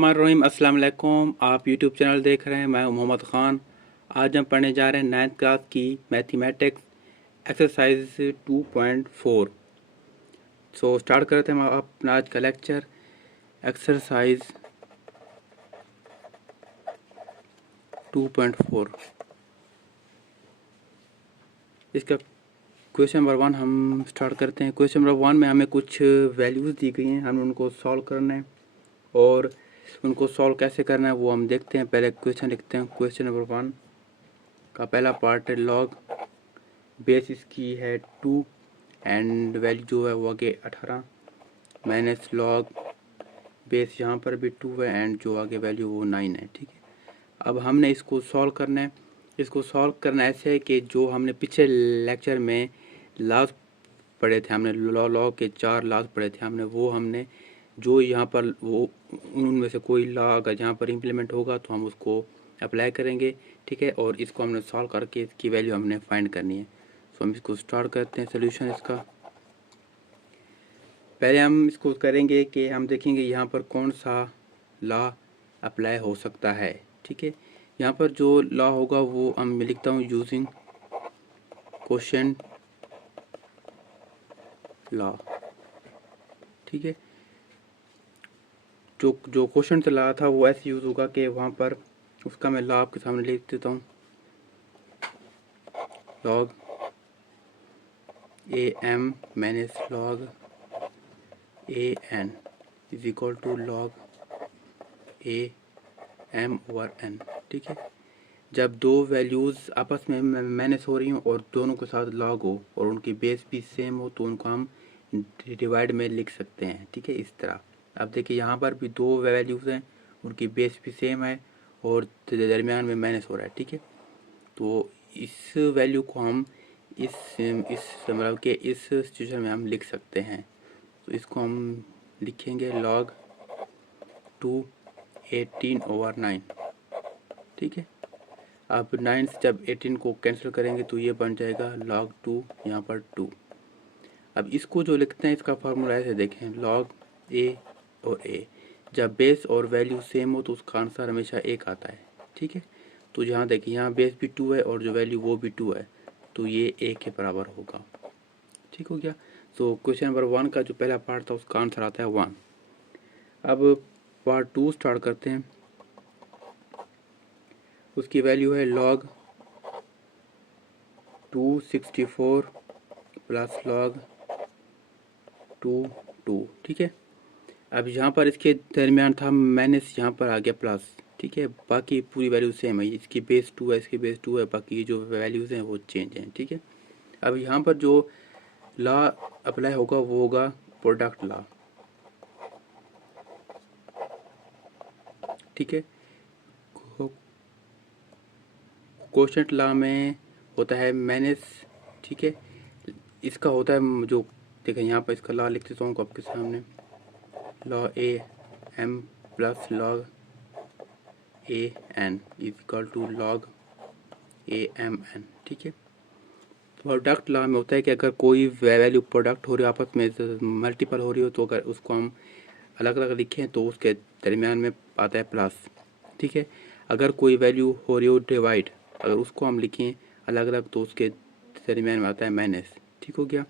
बिस्मिल्लाहिर्रहमानिर्रहीम। अस्सलाम वालेकुम। आप यूट्यूब चैनल देख रहे हैं, मैं हूं मोहम्मद ख़ान। आज हम पढ़ने जा रहे हैं 9th क्लास की मैथमेटिक्स एक्सरसाइज 2.4। स्टार्ट करते हैं हम अपना आज का लेक्चर। एक्सरसाइज 2.4, इसका क्वेश्चन नंबर 1 हम स्टार्ट करते हैं। क्वेश्चन नंबर 1 में हमें कुछ वैल्यूज़ दी गई हैं, हमें उनको सॉल्व करना है और उनको सॉल्व कैसे करना है वो हम देखते हैं। पहले क्वेश्चन लिखते हैं। क्वेश्चन नंबर 1 का पहला पार्ट है लॉग, बेस इसकी है 2 एंड वैल्यू जो है वो आगे 18 माइनस लॉग बेस यहाँ पर भी 2 है एंड जो आगे वैल्यू वो 9 है। ठीक है, अब हमने इसको सॉल्व करना है। इसको सॉल्व करना ऐसे है कि जो हमने पिछले लेक्चर में लॉज पढ़े थे, हमने लॉग के 4 लॉज पढ़े थे हमने जो यहाँ पर वो उनमें से कोई लॉ अगर यहाँ पर इम्प्लीमेंट होगा तो हम उसको अप्लाई करेंगे। ठीक है, और इसको हमने सॉल्व करके इसकी वैल्यू हमने फाइंड करनी है। सो हम इसको स्टार्ट करते हैं सोल्यूशन इसका। पहले हम इसको करेंगे कि हम देखेंगे यहाँ पर कौन सा लॉ अप्लाई हो सकता है। ठीक है, यहाँ पर जो लॉ होगा वो मैं लिखता हूँ यूजिंग क्वोशंट लॉ। ठीक है, जो क्वेश्चन चला था वो ऐसे यूज़ होगा कि वहाँ पर उसका मैं लॉ आपके सामने लिख देता हूँ। Log a m minus log a n is equal to log a m over n. ठीक है, जब दो वैल्यूज़ आपस में माइनस हो रही हों और दोनों के साथ लॉग हो और उनकी बेस भी सेम हो तो उनको हम डिवाइड में लिख सकते हैं। ठीक है, इस तरह। अब देखिए यहाँ पर भी दो वैल्यूज़ हैं, उनकी बेस भी सेम है और दरमियान में माइनस हो रहा है। ठीक है, तो इस वैल्यू को हम इस मतलब के इस सिचुएशन में हम लिख सकते हैं। तो इसको हम लिखेंगे log 2 18 ओवर 9। ठीक है, अब 9 से जब 18 को कैंसिल करेंगे तो ये बन जाएगा log 2 यहाँ पर 2। अब इसको जो लिखते हैं इसका फार्मूला ऐसे देखें, log a और a, जब बेस और वैल्यू सेम हो तो उसका आंसर हमेशा एक आता है। ठीक है, तो यहाँ देखिए यहाँ बेस भी 2 है और जो वैल्यू वो भी 2 है तो ये a के बराबर होगा। ठीक हो गया। तो क्वेश्चन नंबर 1 का जो पहला पार्ट था उसका आंसर आता है 1। अब पार्ट 2 स्टार्ट करते हैं। उसकी वैल्यू है log 264 प्लस log 2। ठीक है, अब यहाँ पर इसके दरमियान था माइनस, यहाँ पर आ गया प्लस। ठीक है, बाकी पूरी वैल्यू सेम है, इसकी बेस 2 है, इसकी बेस 2 है, बाकी जो वैल्यूज़ हैं वो चेंज हैं। ठीक है, अब यहाँ पर जो लॉ अप्लाई होगा वो होगा प्रोडक्ट लॉ। ठीक है, क्वोशंट लॉ में होता है माइनस। ठीक है, इसका होता है जो देखें यहाँ पर इसका लॉ लिख देता हूँ आपके सामने, log a m plus log a n is equal to log a m n. ठीक है, प्रोडक्ट लॉ में होता है कि अगर कोई वैल्यू प्रोडक्ट हो रही है आपस में मल्टीपल हो रही हो तो अगर उसको हम अलग अलग लिखें तो उसके दरमियान में आता है प्लस। ठीक है, अगर कोई वैल्यू हो रही हो डिवाइड, अगर उसको हम लिखें अलग अलग तो उसके दरमियान में आता है माइनस। ठीक हो गया।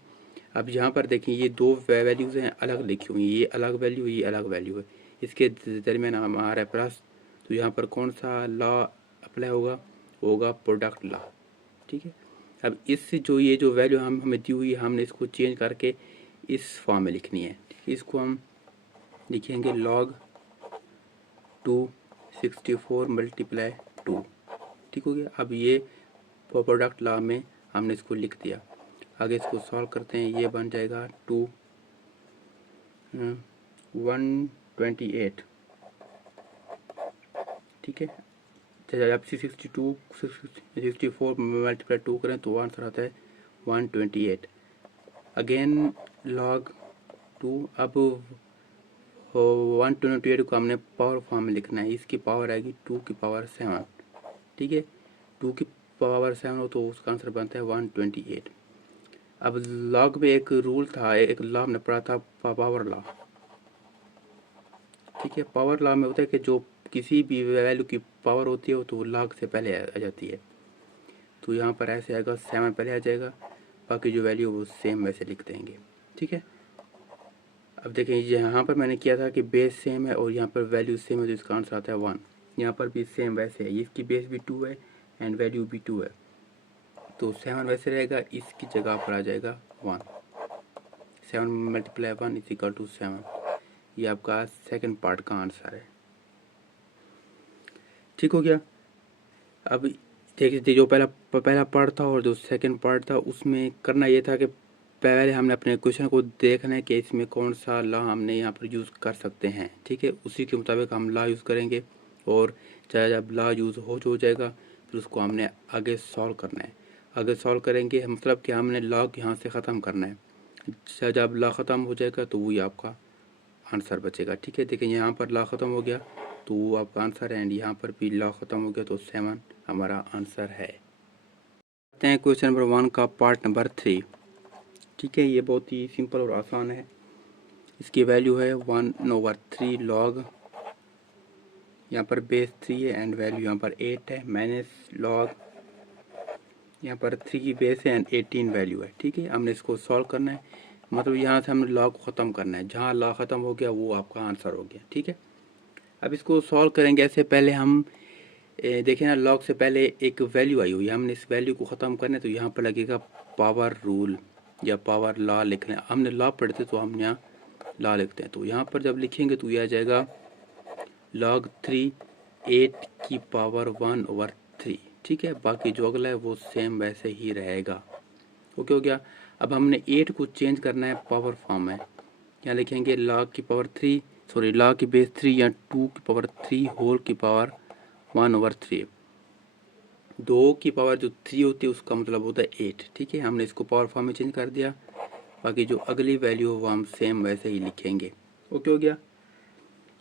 अब यहाँ पर देखें ये दो वैल्यूज़ हैं अलग लिखी हुई, ये अलग वैल्यू ये अलग वैल्यू है, इसके दरमियान हम आ रहा है प्लस, तो यहाँ पर कौन सा लॉ अप्लाई होगा प्रोडक्ट लॉ। ठीक है, अब इससे जो ये जो वैल्यू हमें दी हुई है हमने इसको चेंज करके इस फॉर्म में लिखनी है। ठीक है, इसको हम लिखेंगे log 264 मल्टीप्लाई 2। ठीक हो गया। अब ये प्रोडक्ट लॉ में हमने इसको लिख दिया। आगे इसको सॉल्व करते हैं, ये बन जाएगा 128। ठीक है, जब 64 मल्टीप्लाई 2 करें तो आंसर आता है 128। अगेन log 2, अब 128 को हमने पावर फॉर्म में लिखना है, इसकी पावर आएगी 2 की पावर 7। ठीक है, 2 की पावर 7 हो तो उसका आंसर बनता है 128। अब लॉग में एक रूल था, एक लॉ हमने पढ़ा था पावर लॉ। ठीक है, पावर लॉ में होता है कि जो किसी भी वैल्यू की पावर होती है तो वो लॉग से पहले आ जाती है। तो यहाँ पर ऐसे आएगा 7 पहले आ जाएगा, बाकी जो वैल्यू वो सेम वैसे लिख देंगे। ठीक है, अब देखें यहाँ पर मैंने किया था कि बेस सेम है और यहाँ पर वैल्यू सेम है, तो इसका आंसर आता है 1। यहाँ पर भी सेम वैसे है, इसकी बेस भी 2 है एंड वैल्यू भी 2 है, तो 7 वैसे रहेगा, इसकी जगह पर आ जाएगा 1। 7 मल्टीप्लाई 1 इज इक्वल टू 7। ये आपका सेकंड पार्ट का आंसर है। ठीक हो गया। अब देखिए जो पहला पार्ट था और जो सेकंड पार्ट था उसमें करना ये था कि पहले हमने अपने क्वेश्चन को देखना है कि इसमें कौन सा लॉ हमने यहाँ पर यूज़ कर सकते हैं। ठीक है, उसी के मुताबिक हम लॉ यूज़ करेंगे और चाहे जब लॉ यूज़ हो जाएगा फिर उसको हमने आगे सॉल्व करना है। आगे सॉल्व करेंगे मतलब कि हमने लॉ यहाँ से ख़त्म करना है। चाहे जब लॉ ख़त्म हो जाएगा तो वही आपका आंसर बचेगा। ठीक है, देखिए यहाँ पर लॉ ख़त्म हो गया तो वो आपका आंसर है एंड यहाँ पर भी लॉ ख़त्म हो गया तो 7 हमारा आंसर है। आते हैं क्वेश्चन नंबर 1 का पार्ट नंबर 3। ठीक है, ये बहुत ही सिंपल और आसान है। इसकी वैल्यू है 1/3 लॉग, यहाँ पर बेस 3 है एंड वैल्यू यहाँ पर 8 है, माइनस लॉग यहाँ पर 3 की बेस है एंड 18 वैल्यू है। ठीक है, हमने इसको सॉल्व करना है, मतलब यहाँ से हमने लॉग को ख़त्म करना है, जहाँ लॉग ख़त्म हो गया वो आपका आंसर हो गया। ठीक है, अब इसको सॉल्व करेंगे। ऐसे पहले हम देखें ना, लॉग से पहले एक वैल्यू आई हुई है, हमने इस वैल्यू को ख़त्म करना है, तो यहाँ पर लगेगा पावर रूल या पावर लॉ लिखना। हमने लॉ पढ़ते तो हम यहाँ लॉ लिखते हैं, तो यहाँ पर जब लिखेंगे तो यह आ जाएगा log 3 8 की पावर 1/3। ठीक है, बाकी जो अगला है वो सेम वैसे ही रहेगा। ओके हो गया। अब हमने 8 को चेंज करना है पावर फॉर्म में, यहाँ लिखेंगे log की पावर 3 सॉरी log की बेस 3 या 2 की पावर 3 होल की पावर 1/3। 2 की पावर जो 3 होती है उसका मतलब होता है 8। ठीक है, हमने इसको पावर फॉर्म में चेंज कर दिया, बाकी जो अगली वैल्यू हो वो हम सेम वैसे ही लिखेंगे। ओके हो गया।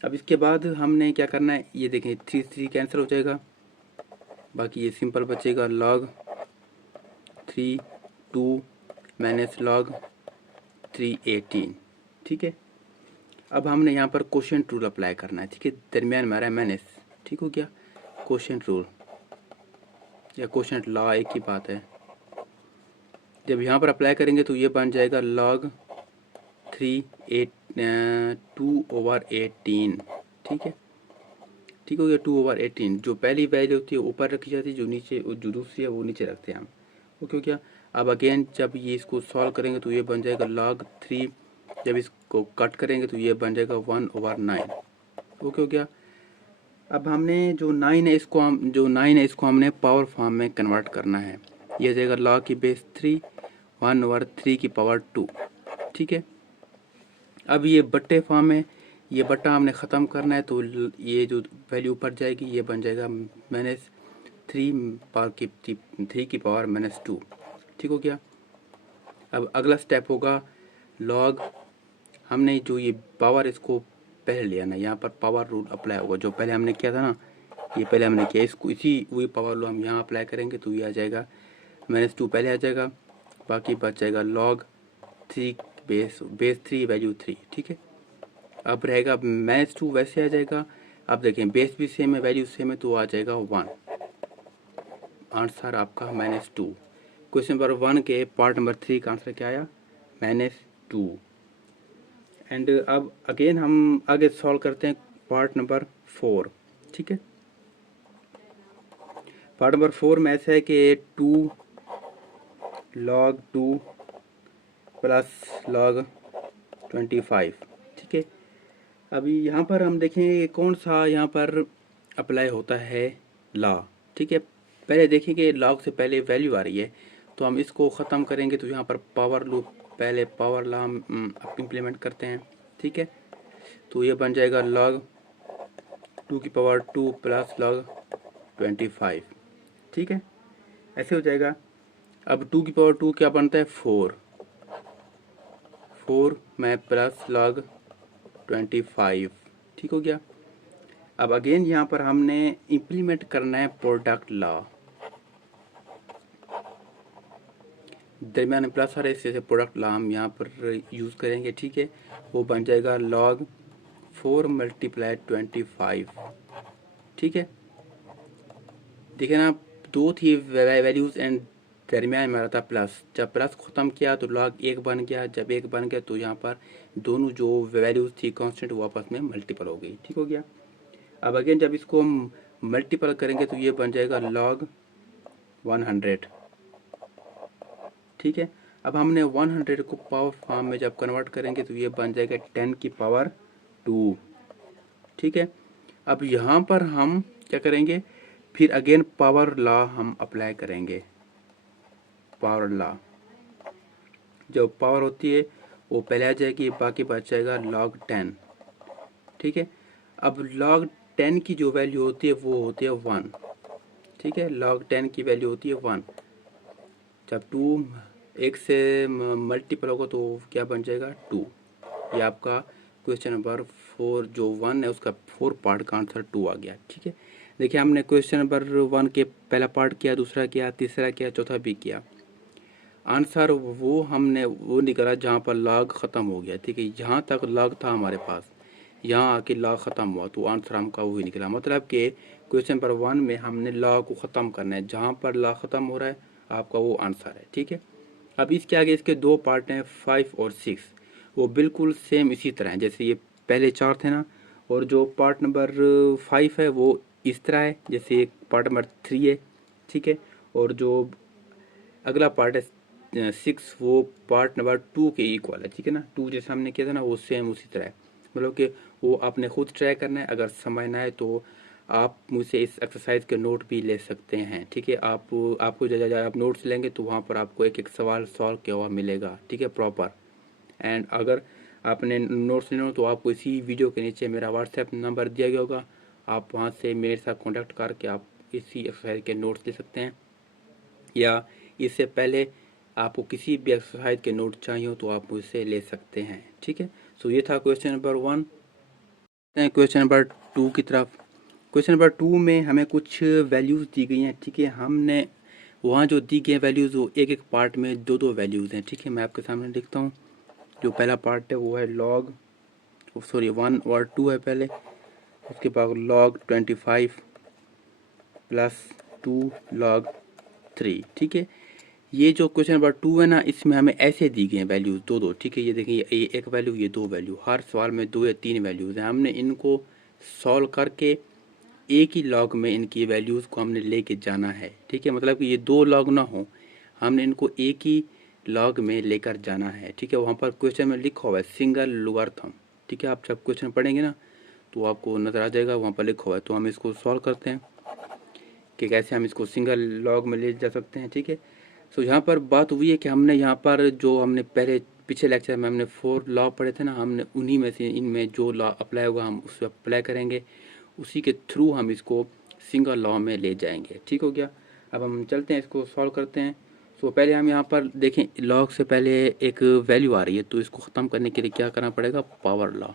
अब इसके बाद हमने क्या करना है, ये देखें 3 कैंसिल हो जाएगा, बाकी ये सिंपल बचेगा log 3 2 माइनस log 3 18। ठीक है, अब हमने यहाँ पर कोशेंट रूल अप्लाई करना है। ठीक है, दरमियान में आ रहा है माइनस। ठीक हो गया, कोशेंट रूल या कोशेंट लॉ एक ही बात है। जब यहाँ पर अप्लाई करेंगे तो ये बन जाएगा log 2/18। ठीक है, ठीक हो गया, 2/18। जो पहली वैल्यू होती है ऊपर रखी जाती है, जो दूसरी है वो नीचे रखते हैं हम। ओके हो गया। अब अगेन जब ये इसको सॉल्व करेंगे तो ये बन जाएगा log 3, जब इसको कट करेंगे तो ये बन जाएगा 1/9। ओके हो गया। अब हमने जो 9 है इसको हमने पावर फॉर्म में कन्वर्ट करना है। ये जाएगा log की बेस 3 1/3 की पावर 2। ठीक है, अब ये बट्टे फॉर्म में, ये बट्टा हमने ख़त्म करना है, तो ये जो वैल्यू ऊपर जाएगी ये बन जाएगा -3 की पावर -2। ठीक हो गया। अब अगला स्टेप होगा लॉग, हमने जो ये पावर इसको पहले लिया ना, यहाँ पर पावर रूल अप्लाई होगा, जो पहले हमने किया था ना, ये पहले हमने किया, इसको इसी वही पावर रूल हम यहाँ अप्लाई करेंगे तो ये आ जाएगा -2 पहले आ जाएगा, बाकी बच जाएगा log 3 बेस 3 वैल्यू 3। ठीक है, अब रहेगा -2 वैसे आ जाएगा। अब देखें बेस भी सेम है, वैल्यू सेम है, तो आ जाएगा 1। आंसर आपका -2। क्वेश्चन नंबर 1 के पार्ट नंबर 3 का आंसर क्या आया, -2। एंड अब अगेन हम आगे सॉल्व करते हैं पार्ट नंबर 4। ठीक है, पार्ट नंबर 4 में ऐसा है कि 2 log 2 प्लस log 25। ठीक है, अभी यहाँ पर हम देखें कौन सा यहाँ पर अप्लाई होता है लॉ। ठीक है, पहले देखें कि लॉग से पहले वैल्यू आ रही है, तो हम इसको ख़त्म करेंगे तो यहाँ पर पावर लूप, पहले पावर लॉ हम इम्प्लीमेंट करते हैं। ठीक है, तो ये बन जाएगा log 2 की पावर 2 प्लस log 25। ठीक है, ऐसे हो जाएगा। अब 2 की पावर 2 क्या बनता है, 4 में प्लस log 25। ठीक हो गया। अब अगेन यहाँ पर हमने इम्प्लीमेंट करना है प्रोडक्ट लॉ, दरमियान में प्लस आ रहा है, इससे प्रोडक्ट लॉ हम यहाँ पर यूज़ करेंगे। ठीक है, वो बन जाएगा log 4 मल्टीप्लाई 25, ठीक है। देखिए ना, दो थी वैल्यूज़ एंड दरमियान में आ रहा था प्लस। जब प्लस ख़त्म किया तो लॉग 1 बन गया। जब 1 बन गया तो यहाँ पर दोनों जो वैल्यूज़ थी कांस्टेंट वो आपस में मल्टीपल हो गई, ठीक हो गया। अब अगेन जब इसको हम मल्टीपल करेंगे तो ये बन जाएगा लॉग 100, ठीक है। अब हमने 100 को पावर फॉर्म में जब कन्वर्ट करेंगे तो ये बन जाएगा 10 की पावर 2, ठीक है। अब यहाँ पर हम क्या करेंगे, फिर अगेन पावर लॉ हम अप्लाई करेंगे। पावर लॉ जो पावर होती है वो पहले आ जाएगी, बाकी बच जाएगा log 10, ठीक है। अब log 10 की जो वैल्यू होती है वो होती है 1, ठीक है। log 10 की वैल्यू होती है 1। जब 2 1 से मल्टीपल होगा तो क्या बन जाएगा 2। ये आपका क्वेश्चन नंबर 4 जो 1 है उसका 4 पार्ट का आंसर 2 आ गया, ठीक है। देखिए हमने क्वेश्चन नंबर 1 के पहला पार्ट किया, दूसरा किया, तीसरा किया, चौथा भी किया। आंसर वो हमने वो निकाला जहाँ पर लॉग ख़त्म हो गया, ठीक है। जहाँ तक लॉग था हमारे पास, यहाँ आके लॉग ख़त्म हुआ तो आंसर हमका वही निकला। मतलब कि क्वेश्चन नंबर 1 में हमने लॉग को ख़त्म करना है, जहाँ पर लॉग ख़त्म हो रहा है आपका वो आंसर है, ठीक है। अब इसके आगे इसके दो पार्ट हैं 5 और 6, वो बिल्कुल सेम इसी तरह हैं जैसे ये पहले 4 थे ना। और जो पार्ट नंबर 5 है वो इस तरह है जैसे एक पार्ट नंबर 3 है, ठीक है। और जो अगला पार्ट है 6 वो पार्ट नंबर 2 के इक्वल है, ठीक है ना। 2 जैसे हमने किया था ना वो सेम उसी तरह है। मतलब कि वो आपने खुद ट्राई करना है, अगर समझ ना आए तो आप मुझसे इस एक्सरसाइज के नोट भी ले सकते हैं, ठीक है। आपको जब आप नोट्स लेंगे तो वहाँ पर आपको एक एक सवाल सॉल्व किया हुआ मिलेगा, ठीक है, प्रॉपर। एंड अगर आपने नोट्स लेना हो तो आपको इसी वीडियो के नीचे मेरा व्हाट्सएप नंबर दिया गया होगा, आप वहाँ से मेरे साथ कॉन्टैक्ट करके आप इसी एक्सरसाइज के नोट्स ले सकते हैं। या इससे पहले आपको किसी भी एक्सरसाइज के नोट चाहिए हो तो आप मुझसे ले सकते हैं, ठीक है। सो ये था क्वेश्चन नंबर 1। क्वेश्चन नंबर 2 की तरफ। क्वेश्चन नंबर 2 में हमें कुछ वैल्यूज़ दी गई हैं, ठीक है। हमने वहाँ जो दी गई वैल्यूज़ वो एक एक पार्ट में दो दो वैल्यूज़ हैं, ठीक है। मैं आपके सामने लिखता हूँ। जो पहला पार्ट है वो है लॉग 1 और 2 है पहले, उसके बाद log 25 प्लस 2 log 3, ठीक है। ये जो क्वेश्चन नंबर 2 है ना, इसमें हमें ऐसे दी गई हैं वैल्यूज़ दो दो, ठीक है। ये देखिए ये एक वैल्यू, ये दो वैल्यू, हर सवाल में 2 या 3 वैल्यूज़ हैं। हमने इनको सॉल्व करके एक ही लॉग में इनकी वैल्यूज़ को हमने लेके जाना है, ठीक है। मतलब कि ये दो लॉग ना हो, हमने इनको एक ही लॉग में लेकर जाना है, ठीक है। वहाँ पर क्वेश्चन में लिखा हुआ है सिंगल लोगारिथम, ठीक है। आप जब क्वेश्चन पढ़ेंगे ना तो आपको नज़र आ जाएगा, वहाँ पर लिखा हुआ है। तो हम इसको सॉल्व करते हैं कि कैसे हम इसको सिंगल लॉग में ले जा सकते हैं, ठीक है। सो यहाँ पर बात हुई है कि हमने यहाँ पर जो हमने पहले पिछले लेक्चर में हमने 4 लॉ पढ़े थे ना, हमने उन्हीं में से इनमें जो लॉ अप्लाई होगा हम उस पर अप्लाई करेंगे, उसी के थ्रू हम इसको सिंगल लॉ में ले जाएंगे, ठीक हो गया। अब हम चलते हैं इसको सॉल्व करते हैं। सो पहले हम यहाँ पर देखें, लॉग से पहले एक वैल्यू आ रही है तो इसको ख़त्म करने के लिए क्या करना पड़ेगा, पावर लॉ।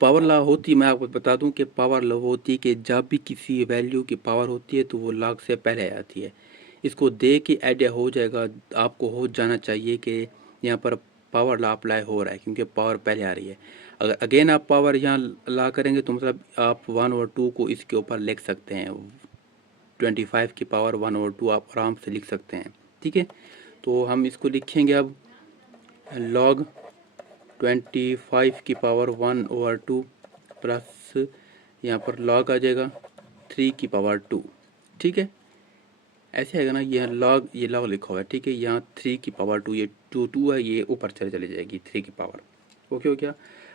पावर लॉ होती, मैं आपको बता दूं कि पावर लॉ होती है कि जब भी किसी वैल्यू की पावर होती है तो वो लॉग से पहले आती है। इसको देख के आइडिया हो जाएगा, आपको हो जाना चाहिए कि यहाँ पर पावर लॉ अप्लाई हो रहा है क्योंकि पावर पहले आ रही है। अगर अगेन आप पावर यहाँ ला करेंगे तो मतलब आप 1 और 2 को इसके ऊपर लिख सकते हैं। 25 की पावर 1 और 2 आप आराम से लिख सकते हैं, ठीक है। तो हम इसको लिखेंगे अब लॉग 25 की पावर 1 ओवर 2 प्लस यहाँ पर लॉग आ जाएगा 3 की पावर 2, ठीक है। ऐसे आएगा ना, ये लॉग लिखा हुआ है, ठीक है। यहाँ 3 की पावर 2, ये 2 है, ये ऊपर चली जाएगी 3 की पावर। ओके हो गया।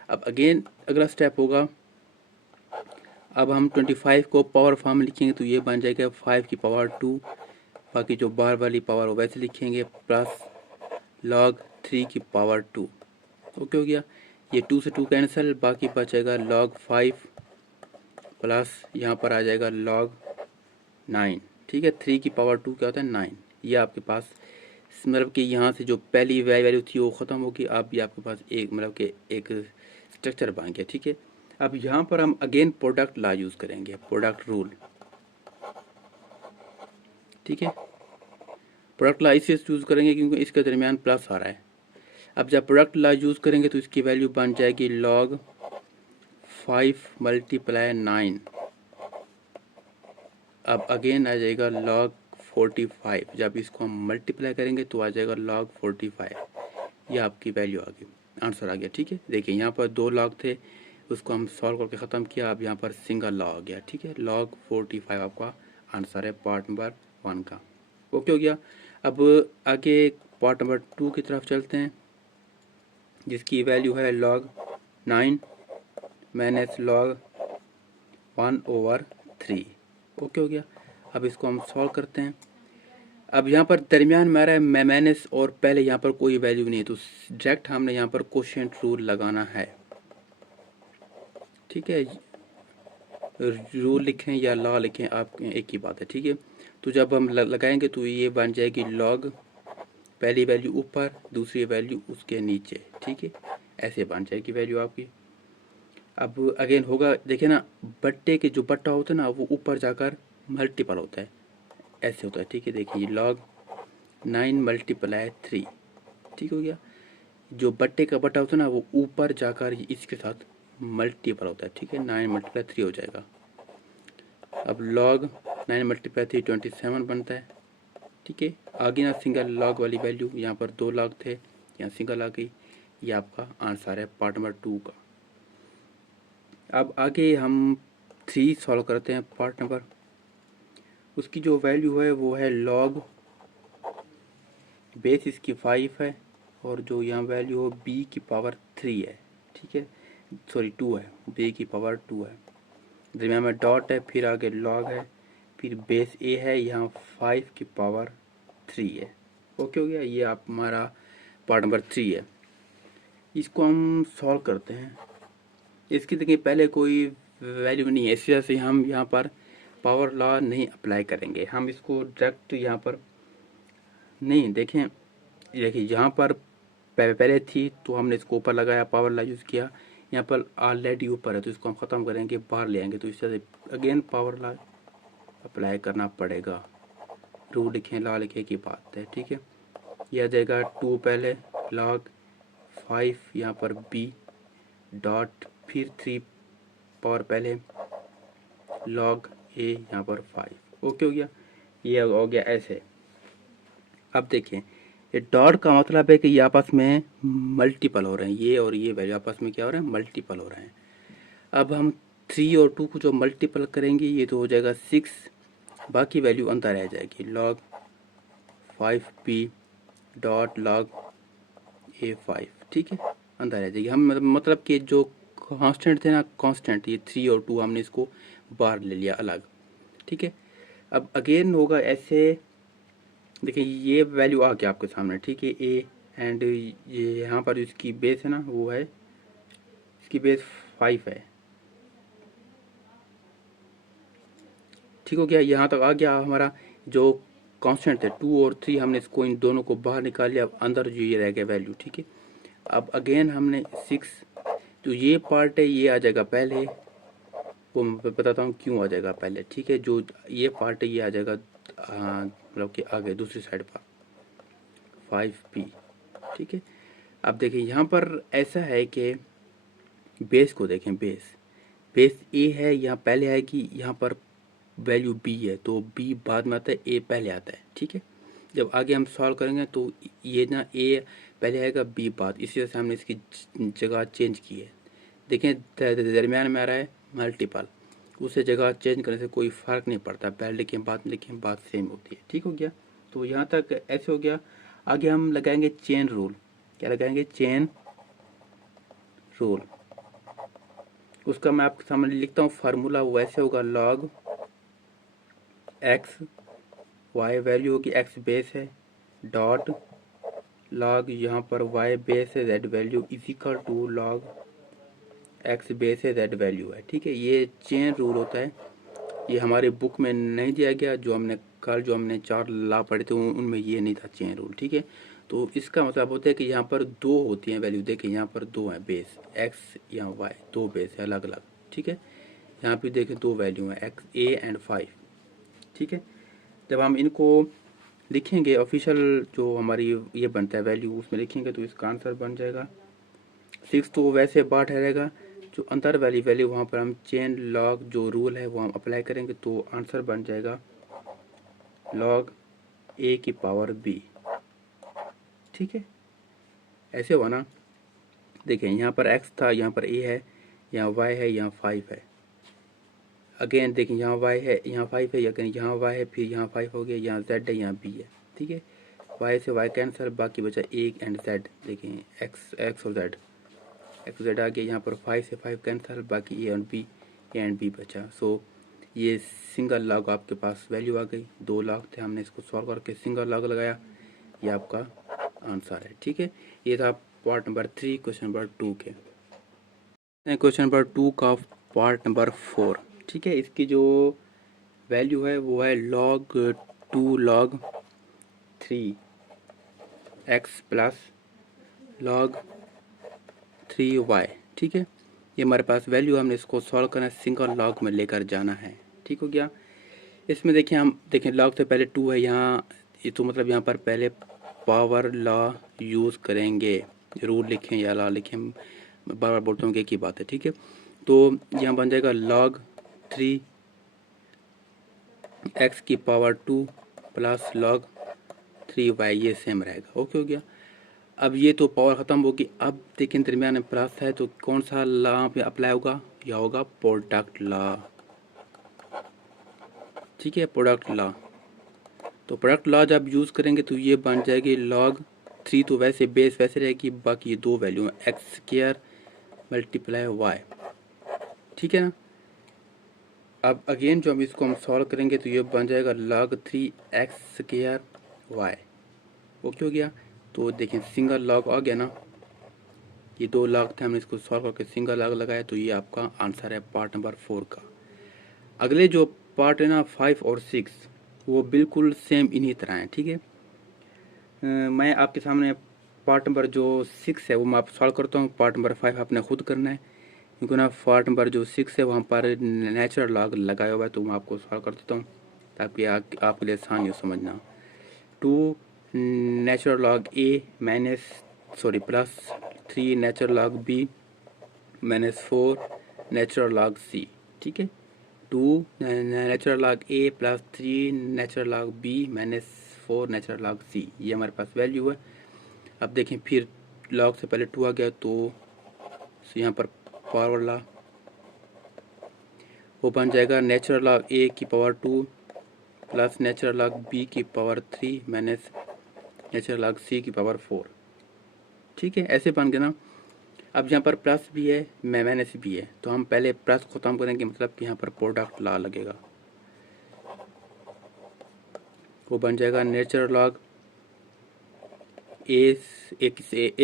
अब अगेन अगला स्टेप होगा, अब हम 25 को पावर फॉर्म में लिखेंगे तो ये बन जाएगा 5 की पावर 2, बाकी जो बाहर वाली पावर हो वैसे लिखेंगे, प्लस लॉग 3 की पावर 2। ओके हो गया। ये 2 से 2 कैंसिल, बाकी बचेगा log 5 प्लस यहाँ पर आ जाएगा log 9, ठीक है। 3 की पावर 2 क्या होता है 9। ये आपके पास मतलब कि यहाँ से जो पहली वैल्यू थी वो ख़त्म होगी, अब ये आपके पास एक मतलब कि एक स्ट्रक्चर बन गया, ठीक है। अब यहाँ पर हम अगेन प्रोडक्ट लॉ यूज़ करेंगे, प्रोडक्ट रूल, ठीक है। प्रोडक्ट लॉ इससे यूज़ करेंगे क्योंकि इसके दरमियान प्लस आ रहा है। अब जब प्रोडक्ट लॉ यूज़ करेंगे तो इसकी वैल्यू बन जाएगी log 5 × 9। अब अगेन आ जाएगा log 45। जब इसको हम मल्टीप्लाई करेंगे तो आ जाएगा log 45। ये आपकी वैल्यू आ गई, आंसर आ गया। ठीक है, देखिए यहाँ पर 2 log थे, उसको हम सॉल्व करके ख़त्म किया। अब यहाँ पर सिंगल लॉ आ गया। ठीक है, log 45 आपका आंसर है पार्ट नंबर 1 का। ओके हो गया। अब आगे पार्ट नंबर 2 की तरफ चलते हैं, जिसकी वैल्यू है log 9 - log 1/3। ओके हो गया। अब इसको हम सॉल्व करते हैं। अब यहाँ पर दरमियान में आ रहा है माइनस और पहले यहाँ पर कोई वैल्यू नहीं है, तो डायरेक्ट हमने यहाँ पर कोशेंट रूल लगाना है। ठीक है, रूल लिखें या लॉ लिखें, आप एक ही बात है। ठीक है, तो जब हम लगाएंगे तो ये बन जाएगी log, पहली वैल्यू ऊपर, दूसरी वैल्यू उसके नीचे। ठीक है, ऐसे बन जाएगी वैल्यू आपकी। अब अगेन होगा, देखिए ना, बट्टे के जो बट्टा होता है ना वो ऊपर जाकर मल्टीपल होता है, ऐसे होता है। ठीक है, देखिए log 9 × 3। ठीक हो गया। जो बट्टे का बट्टा होता है ना वो ऊपर जाकर इसके साथ मल्टीपल होता है। ठीक है, 9 × 3 हो जाएगा। अब log 9 × 3 27 बनता है। ठीक है, आगे ना सिंगल लॉग वाली वैल्यू, यहाँ पर 2 लॉग थे, यहाँ सिंगल आ गई। ये आपका आंसर है पार्ट नंबर 2 का। अब आगे हम 3 सॉल्व करते हैं पार्ट नंबर। उसकी जो वैल्यू है वो है log, बेस इसकी 5 है, और जो यहाँ वैल्यू हो b⁻3 है। ठीक है, सॉरी 2 है, b⁻2 है। दरमियान में डॉट है, फिर आगे log है, फिर बेस a है, यहाँ 5⁻3 है। ओके हो गया। ये आप हमारा पार्ट नंबर 3 है। इसको हम सॉल्व करते हैं। इसकी देखिए पहले कोई वैल्यू नहीं है, इस वजह से हम यहाँ पर पावर लॉ नहीं अप्लाई करेंगे। हम इसको डायरेक्ट यहाँ पर नहीं, देखें, देखिए यहाँ पर पहले थी तो हमने इसको ऊपर लगाया, पावर लॉ यूज़ किया। यहाँ पर ऑलरेडी ऊपर है तो इसको हम ख़त्म करेंगे, बाहर ले आएंगे, तो इस तरह से अगेन पावर लॉ अप्लाई करना पड़ेगा। रूल लिखें, लॉ लिखे की बात है। ठीक है, यह आ जाएगा 2 पहले, log 5 यहाँ पर b डॉट, फिर 3 पावर पहले, log a यहाँ पर 5। ओके हो गया। ये हो गया ऐसे। अब देखिए, ये डॉट का मतलब है कि ये आपस में मल्टीपल हो रहे हैं, ये और ये वैल्यू आपस में क्या हो रहे हैं, मल्टीपल हो रहे हैं। अब हम 3 और 2 को जो मल्टीपल करेंगे ये तो हो जाएगा 6, बाकी वैल्यू अंदर रह जाएगी, log 5b dot log a5। ठीक है, अंदर रह जाएगी। हम मतलब कि जो कांस्टेंट थे ना, कांस्टेंट, ये 3 और 2 हमने इसको बाहर ले लिया अलग। ठीक है, अब अगेन होगा ऐसे। देखिए ये वैल्यू आ गया आपके सामने। ठीक है, ए एंड ये यहाँ पर इसकी बेस है ना, वो है, इसकी बेस 5 है। ठीक हो गया, यहाँ तक आ गया हमारा। जो कांस्टेंट थे 2 और 3 हमने इसको, इन दोनों को बाहर निकाल लिया, अब अंदर जो ये रह गया वैल्यू। ठीक है, अब अगेन हमने 6, तो ये पार्ट है ये आ जाएगा पहले, वो मैं बताता हूँ क्यों आ जाएगा पहले। ठीक है, जो ये पार्ट है ये आ जाएगा मतलब कि आगे दूसरी साइड पर 5p। ठीक है, अब देखिए यहाँ पर ऐसा है कि बेस को देखें, बेस a है, यहाँ पहले आएगी, यहाँ पर वैल्यू b है, तो b बाद में आता है, a पहले आता है। ठीक है, जब आगे हम सॉल्व करेंगे तो ये ना a पहले आएगा, b बाद, इसी वजह से हमने इसकी जगह चेंज की है। देखें दरमियान में आ रहा है मल्टीपल, उसे जगह चेंज करने से कोई फ़र्क नहीं पड़ता, पहले लिखें बाद में लिखें, बात सेम होती है। ठीक हो गया, तो यहाँ तक ऐसे हो गया। आगे हम लगाएंगे चेन रूल। क्या लगाएंगे, चेन रूल। उसका मैं आपके सामने लिखता हूँ फार्मूला, वो ऐसे होगा, log x, y वैल्यू होगी, x बेस है, डॉट log यहाँ पर y बेस है, z value is equal to log x base है, z वैल्यू है। ठीक है, ये चेन रूल होता है। ये हमारे बुक में नहीं दिया गया, जो हमने कल जो हमने 4 लॉ पढ़े थे उनमें ये नहीं था चेन रूल। ठीक है, तो इसका मतलब होता है कि यहाँ पर 2 होती हैं वैल्यू। देखिए यहाँ पर 2 हैं बेस, x या y, 2 बेस है अलग अलग। ठीक है, यहाँ पे देखें 2 वैल्यू हैं, x a एंड 5। ठीक है, जब हम इनको लिखेंगे ऑफिशियल जो हमारी ये बनता है वैल्यू, उसमें लिखेंगे तो इसका आंसर बन जाएगा 6। तो वैसे बार ठहरेगा, जो अंतर वाली वैल्यू वहाँ पर हम चेन लॉग जो रूल है वो हम अप्लाई करेंगे तो आंसर बन जाएगा लॉग ए की पावर बी। ठीक है, ऐसे हुआ ना। देखें यहाँ पर x था, यहाँ पर a है, यहाँ y है, यहाँ 5 है। अगेन देखें यहाँ y है, यहाँ 5 है, अगेन यहाँ y है, फिर यहाँ 5 हो गया, यहाँ z है, यहाँ b है। ठीक है, y से y कैंसिल, बाकी बचा a एंड z। देखें x और z, एक्स जेड आ गया, यहाँ पर 5 से 5 कैंसिल, बाकी ए एंड बी बचा। सो ये सिंगल लॉग आपके पास वैल्यू आ गई। 2 लॉग थे, हमने इसको सॉल्व करके सिंगल लॉग लगाया, ये आपका आंसर है। ठीक है, ये था पार्ट नंबर 3 क्वेश्चन नंबर 2 के। क्वेश्चन नंबर 2 का पार्ट नंबर 4। ठीक है, इसकी जो वैल्यू है वो है log 2 log 3 x plus log 3y। ठीक है, ये हमारे पास वैल्यू, हमने इसको सॉल्व करना है, सिंगल लॉग में लेकर जाना है। ठीक हो गया। इसमें देखिए, हम देखें लॉग से पहले 2 है यहाँ, ये तो मतलब यहाँ पर पहले पावर लॉ यूज़ करेंगे, रूल लिखें या लॉ लिखें, मैं बार बार बोलता हूँ एक ही बात है। ठीक है, तो यहाँ बन जाएगा log 3 x की पावर 2 प्लस log 3y, ये सेम रहेगा। ओके हो गया। अब ये तो पावर ख़त्म होगी। अब देखें दरमियान में प्लस है, तो कौन सा लॉ पे अप्लाई होगा, या होगा प्रोडक्ट लॉ। ठीक है, प्रोडक्ट लॉ। तो प्रोडक्ट लॉ जब यूज़ करेंगे तो ये बन जाएगी log 3, तो वैसे बेस वैसे रहेगी, बाकी ये 2 वैल्यू हैं एक्स स्क्वायर मल्टीप्लाई वाई। ठीक है ना। अब अगेन जो हम इसको हम सॉल्व करेंगे तो ये बन जाएगा log 3 x square y. Okay हो गया। तो देखें सिंगल लॉग आ गया ना, ये 2 लॉग थे, हमने इसको सॉल्व करके सिंगल लॉग लगाया, तो ये आपका आंसर है पार्ट नंबर 4 का। अगले जो पार्ट है ना 5 और 6, वो बिल्कुल सेम इन्हीं तरह हैं। ठीक है, मैं आपके सामने पार्ट नंबर जो 6 है वो मैं आप सॉल्व करता हूँ, पार्ट नंबर 5 आपने खुद करना है, क्योंकि ना पार्ट नंबर जो 6 है वहाँ पर नेचुरल लॉग लगाया हुआ है, तो मैं आपको सॉल्व कर देता हूँ ताकि आपके लिए आसानी हो समझना। 2 natural log A minus plus 3 natural log B minus 4 natural log C. ठीक है, 2 natural log A plus 3 natural log B minus 4 natural log C, ये हमारे पास वैल्यू है। अब देखें फिर लॉग से पहले 2 आ गया, तो यहाँ पर पावर लॉ वो बन जाएगा नेचुरल लॉग ए की power 2 plus natural log b की power 3 minus natural log c की पावर 4। ठीक है, ऐसे बन गया ना। अब यहाँ पर प्लस भी है माइनस भी है, तो हम पहले प्लस को खत्म करेंगे, मतलब कि यहाँ पर प्रोडक्ट लॉ लगेगा, वो बन जाएगा नेचुरल लॉग ए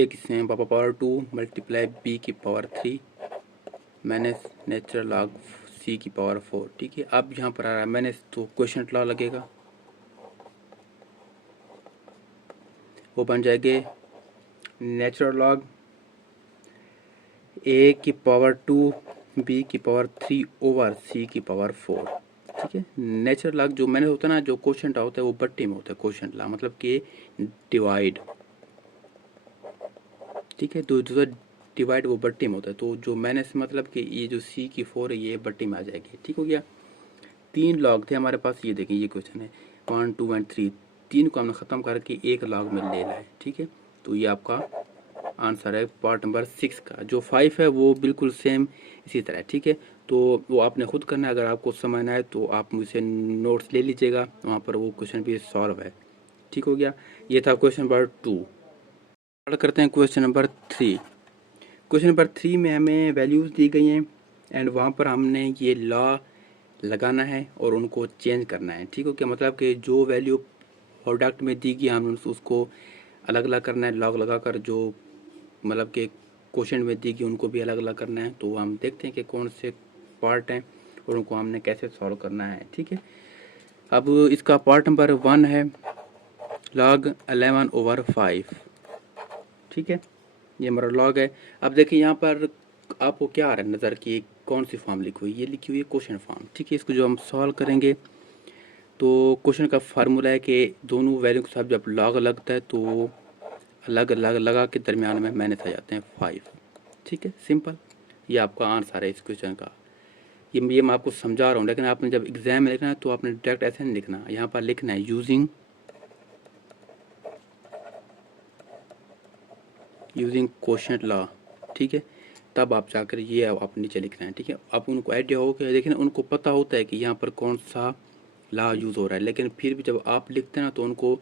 की पावर 2 मल्टीप्लाई बी की power 3 minus natural log c की पावर 4। ठीक है, अब यहाँ पर आ रहा है माइनस, तो क्वेश्चन लॉ लगेगा, वो बन जाएंगे नेचुरल लॉग ए की पावर 2 बी की पावर 3 ओवर सी की पावर 4। ठीक है, नेचुरल लॉग जो मैंने होता है ना, जो क्वेश्चन लॉ होता है वो बट्टी में होता है, क्वेश्चन लॉ मतलब कि डिवाइड। ठीक है, तो जो डिवाइड वो बट्टी में होता है, तो जो मैंने से मतलब कि ये जो सी की 4 है ये बट्टी में आ जाएगी। ठीक हो गया। 3 लॉग थे हमारे पास, ये देखें ये क्वेश्चन है 1 2 एंड 3, 3 को हमने ख़त्म करके एक लॉग में ले लाए। ठीक है, तो ये आपका आंसर है पार्ट नंबर 6 का। जो 5 है वो बिल्कुल सेम इसी तरह है। ठीक है, तो वो आपने खुद करना है, अगर आपको समझना है तो आप मुझसे नोट्स ले लीजिएगा, वहाँ पर वो क्वेश्चन भी सॉल्व है। ठीक हो गया, ये था क्वेश्चन नंबर 2। स्टार्ट करते हैं क्वेश्चन नंबर 3। क्वेश्चन नंबर 3 में हमें वैल्यूज़ दी गई हैं एंड वहाँ पर हमने ये लॉ लगाना है और उनको चेंज करना है। ठीक हो क्या, मतलब कि जो वैल्यू प्रोडक्ट में दी गई हम उसको अलग अलग करना है लॉग लगाकर, जो मतलब कि क्वेश्चन में दी गई उनको भी अलग अलग करना है। तो हम देखते हैं कि कौन से पार्ट हैं और उनको हमने कैसे सॉल्व करना है। ठीक है, अब इसका पार्ट नंबर 1 है log 11/5। ठीक है, ये हमारा लॉग है। अब देखिए यहाँ पर आपको क्या आ रहा है नज़र की, कौन सी फॉर्म लिखी हुई है, ये लिखी हुई है क्वेश्चन फॉर्म। ठीक है, इसको जो हम सॉल्व करेंगे तो क्वेश्चन का फार्मूला है कि दोनों वैल्यू के साथ जब लॉग लगता है तो अलग अलग लगा के दरमियान में माइनस आ जाते हैं 5। ठीक है, सिंपल। ये आपका आंसर है इस क्वेश्चन का। ये मैं आपको समझा रहा हूँ, लेकिन आपने जब एग्जाम में लिखना है तो आपने डायरेक्ट ऐसे नहीं लिखना, यहाँ पर लिखना है यूजिंग क्वोशंट लॉ। ठीक है, तब आप जाकर ये आप नीचे लिखना है। ठीक है, आप उनको आइडिया हो कि देखिए उनको पता होता है कि यहाँ पर कौन सा लॉ यूज़ हो रहा है, लेकिन फिर भी जब आप लिखते हैं ना तो उनको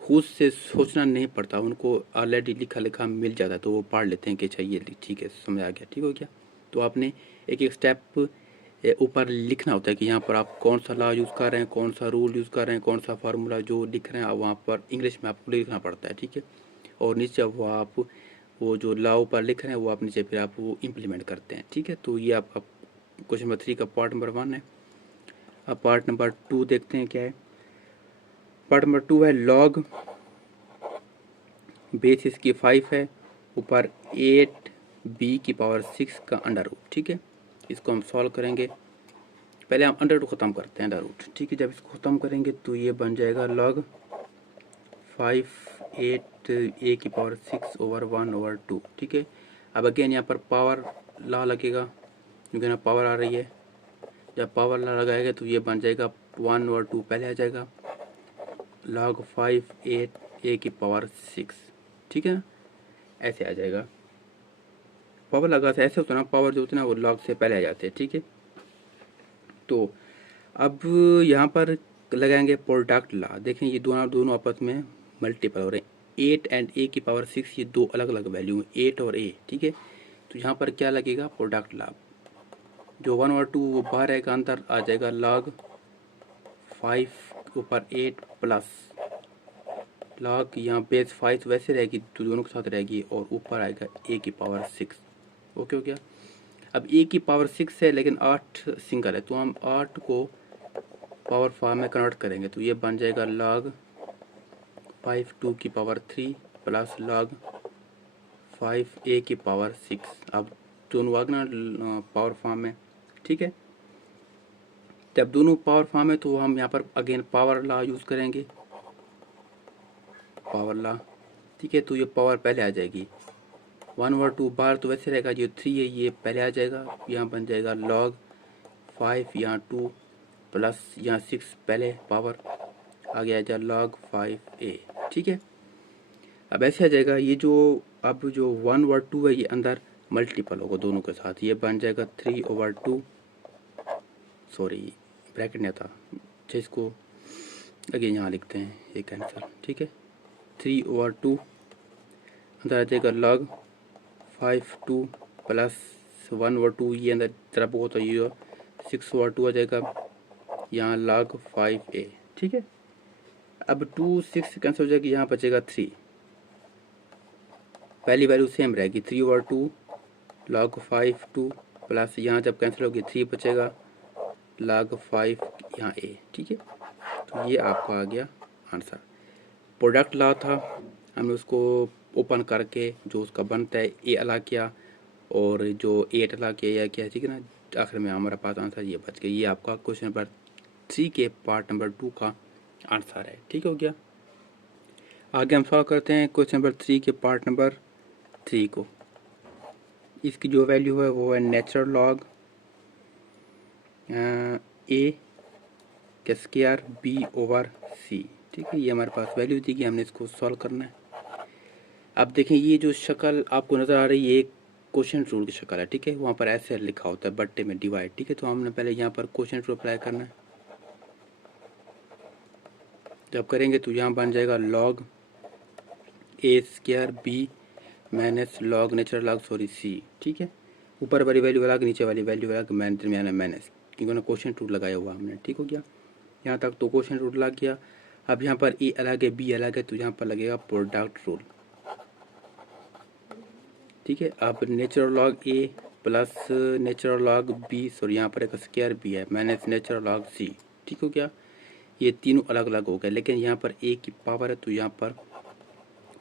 खुद से सोचना नहीं पड़ता, उनको ऑलरेडी लिखा लिखा मिल जाता है, तो वो पढ़ लेते हैं कि चाहिए ठीक है, समझ आ गया। ठीक हो गया। तो आपने एक एक स्टेप ऊपर लिखना होता है कि यहाँ पर आप कौन सा लॉ यूज़ कर रहे हैं, कौन सा रूल यूज़ कर रहे हैं, कौन सा फार्मूला जो लिख रहे हैं, आप वहाँ पर इंग्लिश में आपको लिखना पड़ता है। ठीक है, और नीचे वो जो लॉ ऊपर लिख रहे हैं वो आप नीचे फिर आप वो इम्प्लीमेंट करते हैं। ठीक है, तो ये आपका क्वेश्चन नंबर 3 का पार्ट नंबर 1 है। अब पार्ट नंबर 2 देखते हैं क्या है। पार्ट नंबर 2 है लॉग बेस इसकी 5 है, ऊपर 8b की पावर 6 का अंडर रूट। ठीक है, इसको हम सॉल्व करेंगे। पहले हम अंडर रूट ख़त्म करते हैं, अंडर रूट। ठीक है, जब इसको ख़त्म करेंगे तो ये बन जाएगा लॉग 5 8a की पावर 6 ओवर 1/2। ठीक है, अब अगेन यहाँ पर पावर लॉ लगेगा क्योंकि ना पावर आ रही है। जब पावर लॉ लगाएगा तो ये बन जाएगा 1/2 पहले आ जाएगा, लॉग 5 8a की पावर 6। ठीक है ना, ऐसे आ जाएगा। पावर लगा से ऐसे होता है ना, पावर जो होती है ना वो लॉग से पहले आ जाते हैं। ठीक है, तो अब यहाँ पर लगाएंगे प्रोडक्ट लॉ। देखें ये दोनों आपस में मल्टीपल हो रहे हैं। 8 एंड a की पावर 6 ये दो अलग अलग वैल्यू हैं, 8 और a। ठीक है, तो यहाँ पर क्या लगेगा, प्रोडक्ट लॉ। जो 1 और 2 वो बाहर आएगा, अंदर आ जाएगा लॉग 5 ऊपर 8 प्लस लॉग यहाँ बेस 5 वैसे रहेगी तो दोनों के साथ रहेगी, और ऊपर आएगा a की पावर 6। ओके हो गया। अब a की पावर 6 है लेकिन 8 सिंगल है, तो हम 8 को पावर 5 में कन्वर्ट करेंगे तो ये बन जाएगा लॉग 5 2 की पावर 3 प्लस लॉग 5a की पावर 6। अब दोनों आ गए ना पावर फॉर्म में। ठीक है, जब दोनों पावर फॉर्म है तो हम यहाँ पर अगेन पावर लॉ यूज़ करेंगे, पावर लॉ। ठीक है, तो ये पावर पहले आ जाएगी, 1 और 2 बार तो वैसे रहेगा, जो 3 है ये पहले आ जाएगा, यहाँ बन जाएगा लॉग 5 यहाँ 2 प्लस यहाँ 6 पहले पावर आ गया जाए लॉग 5a। ठीक है, अब ऐसे आ जाएगा ये जो अब जो 1 और 2 है ये अंदर मल्टीपल होगा दोनों के साथ, ये बन जाएगा 3/2। सॉरी ब्रैकेट नहीं था, जिसको अगेन यहाँ लिखते हैं ये कैंसर। ठीक है, 3/2 अंदर आ जाएगा लॉग 5 2 प्लस 1/2, ये अंदर तरफ होता है ये 6/2 आ जाएगा, यहाँ लॉग 5a। ठीक है, अब 2 6 कैंसिल हो जाएगी, यहाँ बचेगा 3, पहली वैल्यू सेम रहेगी 3/2 लॉग 5 2 प्लस यहाँ जब कैंसिल होगी 3 बचेगा लॉग 5 यहाँ a। ठीक है, तो ये आपका आ गया आंसर। प्रोडक्ट लॉ था, हमने उसको ओपन करके जो उसका बनता है ए अला किया और जो 8 अला किया या किया। ठीक है ना, आखिर में हमारे पास आंसर ये बच गया। ये आपका क्वेश्चन नंबर 3 के पार्ट नंबर 2 का आंसर है। ठीक हो गया। आगे हम सॉल्व करते हैं क्वेश्चन नंबर 3 के पार्ट नंबर 3 को। इसकी जो वैल्यू है वो है नेचुरल लॉग a के स्क्वायर b/c। ठीक है, ये हमारे पास वैल्यू थी कि हमने इसको सॉल्व करना है। अब देखें ये जो शक्ल आपको नज़र आ रही है एक क्वेश्चन रूल की शक्ल है। ठीक है, वहाँ पर ऐसे लिखा होता है बट्टे में डिवाइड। ठीक है, तो हमने पहले यहाँ पर क्वेश्चन रूल अप्लाई करना है। जब करेंगे तो यहाँ बन जाएगा log a² b minus log natural log c। ठीक है, ऊपर वाली वैल्यू अलग, नीचे वाली वैल्यू अलग, दरमियान माइनस, क्योंकि ना क्वेश्चन रूल लगाया हुआ हमने। ठीक हो गया, यहाँ तक तो क्वेश्चन रूल लग गया। अब यहाँ पर ए अलग है बी अलग है, तो यहाँ पर लगेगा प्रोडक्ट रूल। ठीक है, अब natural log A plus natural log B, sorry यहाँ पर एक स्क्वायर बी है, माइनस नेचुरल लॉग सी। ठीक हो गया, ये तीनों अलग अलग हो गए, लेकिन यहाँ पर ए की पावर है तो यहाँ पर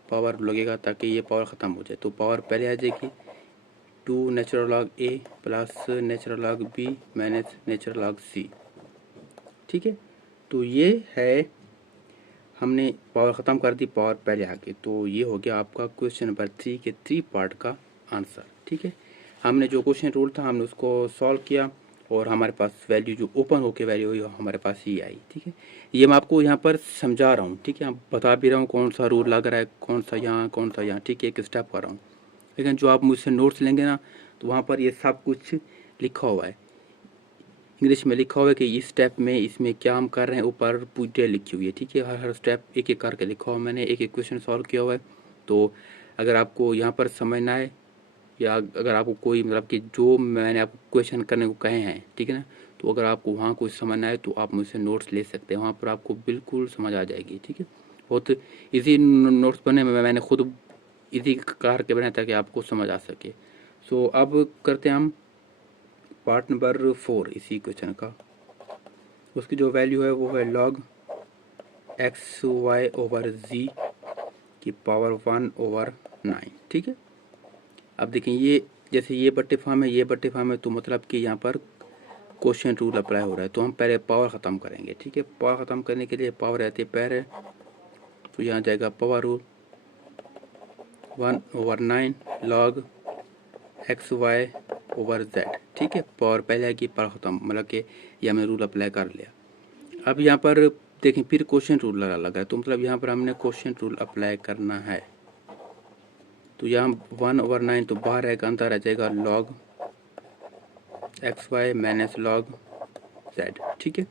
पावर लगेगा ताकि ये पावर ख़त्म हो जाए। तो पावर पहले आ जाएगी 2 natural log A plus natural log B minus natural log C. ठीक है, तो ये है, हमने पावर ख़त्म कर दी, पावर पहले आ गई। तो ये हो गया आपका क्वेश्चन नंबर 3 के 3 पार्ट का आंसर। ठीक है, हमने जो क्वेश्चन रूल था हमने उसको सॉल्व किया और हमारे पास वैल्यू जो ओपन होके वैल्यू हुई हमारे पास ये आई। ठीक है, ये मैं आपको यहाँ पर समझा रहा हूँ। ठीक है, बता भी रहा हूँ कौन सा रूल लग रहा है, कौन सा यहाँ कौन सा यहाँ। ठीक है, एक स्टेप कर रहा हूँ, लेकिन जो आप मुझसे नोट्स लेंगे ना तो वहाँ पर ये सब कुछ लिखा हुआ है, इंग्लिश में लिखा हुआ है कि इस स्टेप में इसमें क्या हम कर रहे हैं, ऊपर पूरी लिखी हुई है। ठीक है, हर स्टेप एक एक करके लिखा हुआ मैंने, एक एक क्वेश्चन सॉल्व किया हुआ है। तो अगर आपको यहाँ पर समझना है या अगर आपको कोई मतलब कि जो मैंने आपको क्वेश्चन करने को कहे हैं, ठीक है ना, तो अगर आपको वहाँ कुछ समझना है तो आप मुझसे नोट्स ले सकते हैं, वहाँ पर आपको बिल्कुल समझ आ जाएगी। ठीक है, बहुत ईजी नोट्स बने, मैंने खुद ईजी करके बनाया ताकि आपको समझ आ सके। सो अब करते हैं हम पार्ट नंबर 4 इसी क्वेश्चन का। उसकी जो वैल्यू है वो है log एक्स वाई ओवर जी की पावर 1/9। ठीक है, अब देखें ये जैसे ये बट्टे फॉर्म है, ये बट्टे फॉर्म है, तो मतलब कि यहाँ पर क्वेश्चन रूल अप्लाई हो रहा है। तो हम पहले पावर ख़त्म करेंगे। ठीक है, पावर ख़त्म करने के लिए पावर रहती है पहले, तो यहाँ जाएगा power rule 1/9 log x y over z. ठीक है, पावर पहले आएगी, पावर ख़त्म, मतलब कि ये हमने रूल अप्लाई कर लिया। अब यहाँ पर देखें फिर क्वेश्चन रूल लगा है, तो मतलब यहाँ पर हमने क्वेश्चन रूल अप्लाई करना है। तो यहाँ 1/9 तो बाहर आएगा, अंदर आ जाएगा log x y minus log z. ठीक है,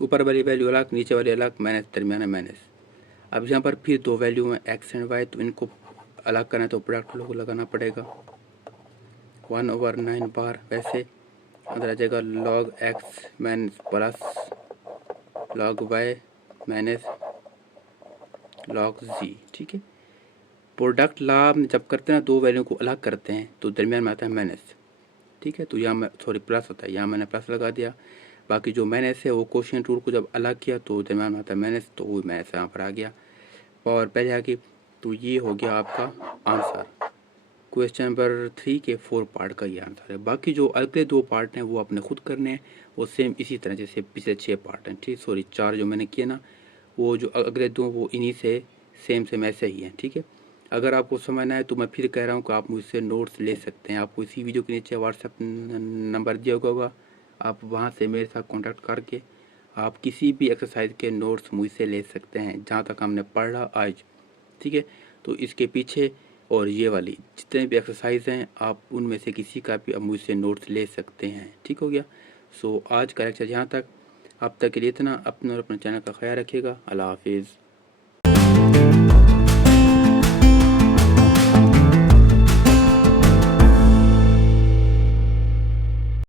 ऊपर वाली वैल्यू अलग, नीचे वाली अलग, माइनस दरमियान माइनस। अब यहाँ पर फिर दो वैल्यू हैं एक्स एंड वाई, तो इनको अलग करना है तो प्रोडक्ट लोग लगाना पड़ेगा। 1/9 बार वैसे अंदर आ जाएगा log x minus plus log y minus log g. ठीक है, प्रोडक्ट ला जब करते हैं ना दो वैल्यू को अलग करते हैं तो दरमियान में आता है माइनस। ठीक है, तो यहाँ में सॉरी प्लस होता है, यहाँ मैंने प्लस लगा दिया। बाकी जो माइनस है वो क्वेश्चन रूल को जब अलग किया तो दरमियान में आता है माइनस, तो वो माइनस यहाँ पर आ गया और पहले आ गई। तो ये हो गया आपका आंसर, क्वेश्चन नंबर 3 के 4 पार्ट का ये आंसर है। बाकी जो अगले दो पार्ट हैं वो आपने खुद करने हैं, वो सेम इसी तरह जैसे पिछले 6 पार्ट हैं। ठीक, सॉरी 4 जो मैंने किए ना, वो जो अगले दो वो इन्हीं से सेम ऐसे ही हैं। ठीक है, अगर आपको समझना है तो मैं फिर कह रहा हूँ कि आप मुझसे नोट्स ले सकते हैं। आपको इसी वीडियो के नीचे व्हाट्सएप नंबर दिया होगा, आप वहाँ से मेरे साथ कॉन्टैक्ट करके आप किसी भी एक्सरसाइज के नोट्स मुझसे ले सकते हैं जहाँ तक हमने पढ़ा आज। ठीक है, तो इसके पीछे और ये वाली जितने भी एक्सरसाइज हैं आप उनमें से किसी का भी अब मुझसे नोट्स ले सकते हैं। ठीक हो गया। सो आज का लेक्चर यहाँ तक, अब तक के लिए इतना। अपने और अपने चैनल का ख्याल रखिएगा। अल्लाह हाफिज़।